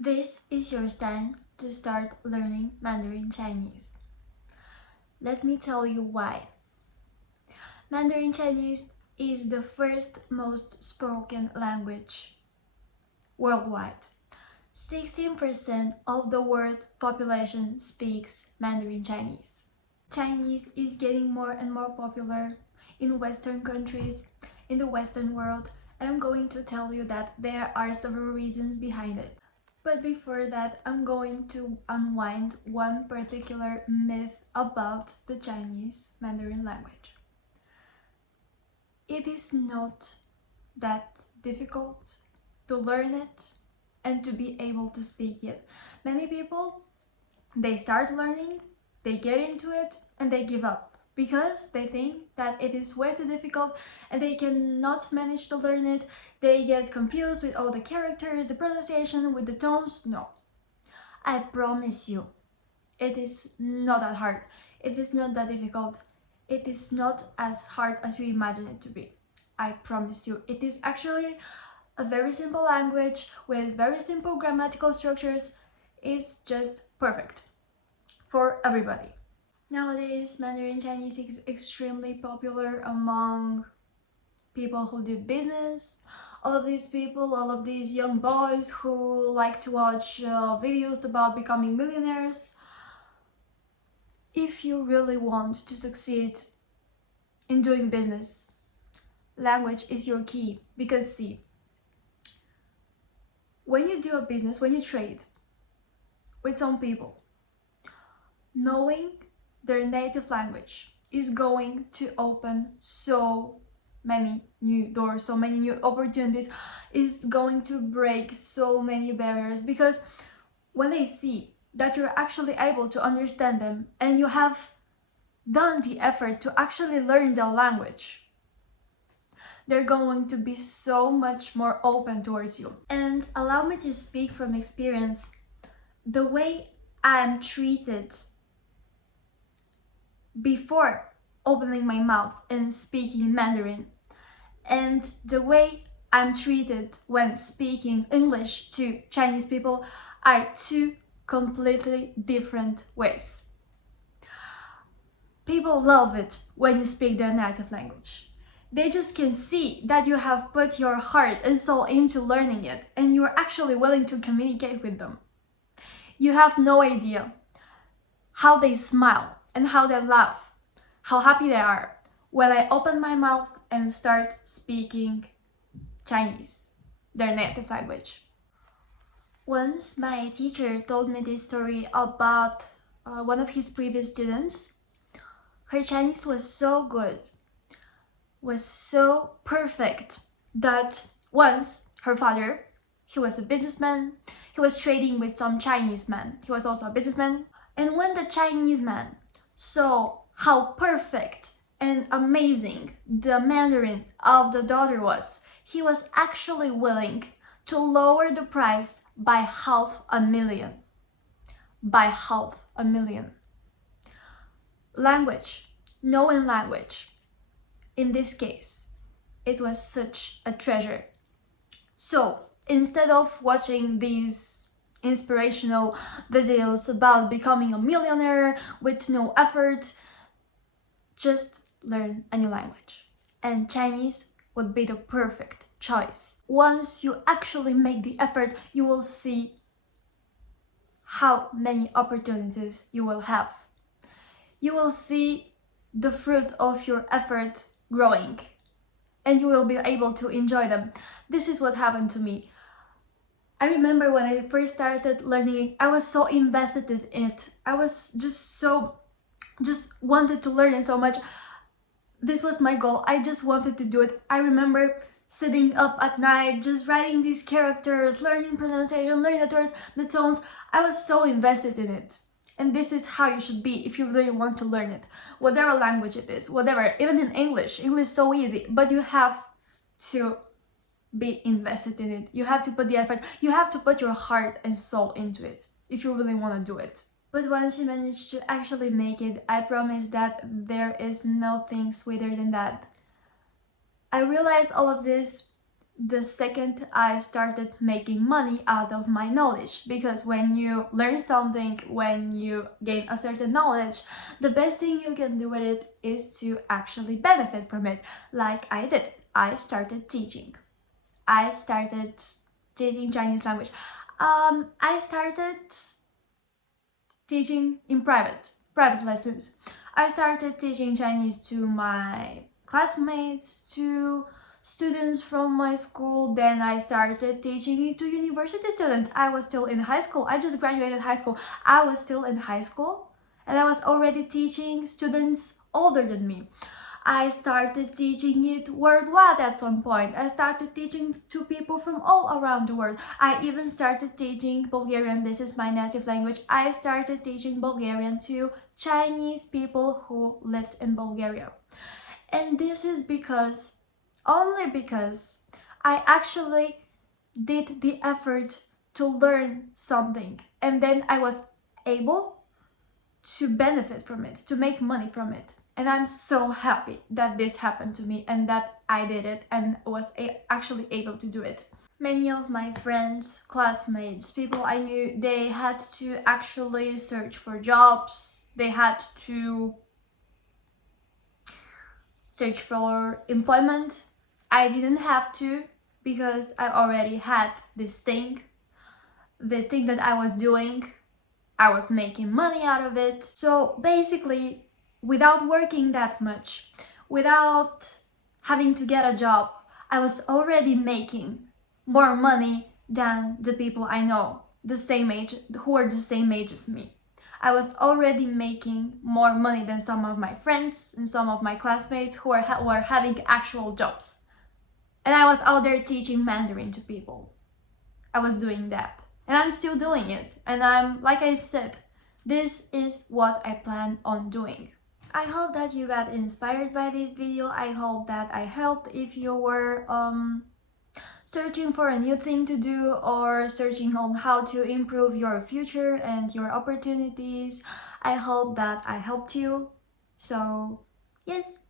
This is your sign to start learning Mandarin Chinese. Let me tell you why. Mandarin Chinese is the first most spoken language worldwide. 16% of the world population speaks Mandarin Chinese. Chinese is getting more and more popular in Western countries, in the Western world, and I'm going to tell you that there are several reasons behind it. But before that, I'm going to unwind one particular myth about the Chinese Mandarin language. It is not that difficult to learn it and to be able to speak it. Many people, they start learning, they get into it, and they give up because they think that it is way too difficult and they cannot manage to learn it. They get confused with all the characters, the pronunciation, with the tones. No, I promise you, it is not that hard. It is not that difficult. It is not as hard as you imagine it to be. I promise you, it is actually a very simple language with very simple grammatical structures. It's just perfect for everybody. Nowadays, Mandarin Chinese is extremely popular among people who do business. All of these people, all of these young boys who like to watch videos about becoming millionaires. If you really want to succeed in doing business, language is your key. Because see, when you do a business, when you trade with some people, knowing their native language is going to open so many new doors, so many new opportunities, is going to break so many barriers, because when they see that you're actually able to understand them and you have done the effort to actually learn the language, they're going to be so much more open towards you. And allow me to speak from experience. The way I'm treated before opening my mouth and speaking Mandarin, and the way I'm treated when speaking English to Chinese people are two completely different ways. People love it when you speak their native language. They just can see that you have put your heart and soul into learning it and you're actually willing to communicate with them. You have no idea how they smile and how they laugh, how happy they are when I open my mouth and start speaking Chinese, their native language. Once my teacher told me this story about one of his previous students. Her Chinese was so good, was so perfect, that once her father, he was a businessman, he was trading with some Chinese man, he was also a businessman, and when the Chinese man saw how perfect and amazing the Mandarin of the daughter was, he was actually willing to lower the price by $500,000. By $500,000. Language, knowing language. In this case, it was such a treasure. So instead of watching these inspirational videos about becoming a millionaire with no effort, just learn a new language. And Chinese would be the perfect choice. Once you actually make the effort, you will see how many opportunities you will have. You will see the fruits of your effort growing and you will be able to enjoy them. This is what happened to me. I remember when I first started learning, I was so invested in it. I was just wanted to learn it so much. This was my goal. I just wanted to do it. I remember sitting up at night, just writing these characters, learning pronunciation, learning the tones. I was so invested in it. And this is how you should be if you really want to learn it. Whatever language it is, whatever, even in English. English is so easy, but you have to be invested in it. You have to put the effort. You have to put your heart and soul into it if you really want to do it. But once you manage to actually make it, I promise that there is nothing sweeter than that. I realized all of this the second I started making money out of my knowledge. Because when you learn something, when you gain a certain knowledge, the best thing you can do with it is to actually benefit from it, like I did. I started teaching. I started teaching Chinese language. I started teaching in private lessons. I started teaching Chinese to my classmates, to students from my school. Then I started teaching it to university students. I was still in high school. I just graduated high school. I was still in high school and I was already teaching students older than me. I started teaching it worldwide at some point. I started teaching to people from all around the world. I even started teaching Bulgarian. This is my native language. I started teaching Bulgarian to Chinese people who lived in Bulgaria. And this is only because I actually did the effort to learn something. And then I was able to benefit from it, to make money from it. And I'm so happy that this happened to me and that I did it and was actually able to do it. Many of my friends, classmates, people I knew, they had to actually search for jobs. They had to search for employment. I didn't have to because I already had this thing that I was doing. I was making money out of it. So basically, without working that much, without having to get a job, I was already making more money than the people I know, the same age, who are the same age as me. I was already making more money than some of my friends and some of my classmates who were having actual jobs. And I was out there teaching Mandarin to people. I was doing that. And I'm still doing it. And like I said, this is what I plan on doing. I hope that you got inspired by this video. I hope that I helped if you were searching for a new thing to do or searching on how to improve your future and your opportunities. I hope that I helped you. So, yes.